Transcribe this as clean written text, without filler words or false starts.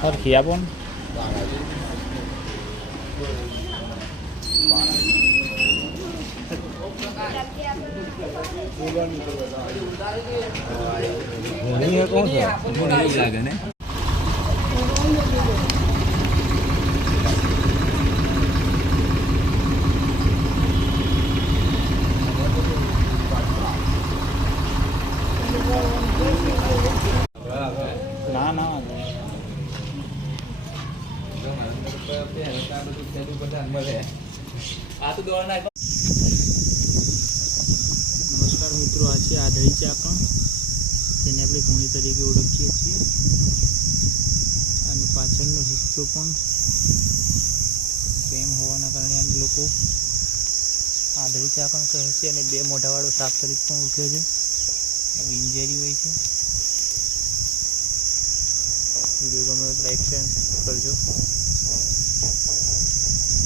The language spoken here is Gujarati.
સરખી આપો ને. લાગે ને ના ના નમસ્કાર મિત્રો, આ છે આધળી ચાકણ, તેને આપણે ઘૂણી તરીકે ઓળખીએ છીએ. અને પાછળનો હિસ્સો પણ સેમ હોવાના કારણે આને લોકો આધળી ચાકણ કહે છે. અને બે મોઢાવાળો સાપ તરીકે પણ ઉઠે છે. આવી ઇન્જરી હોય છે. વિડીયો ગમે તો લાઈક શેર કરજો.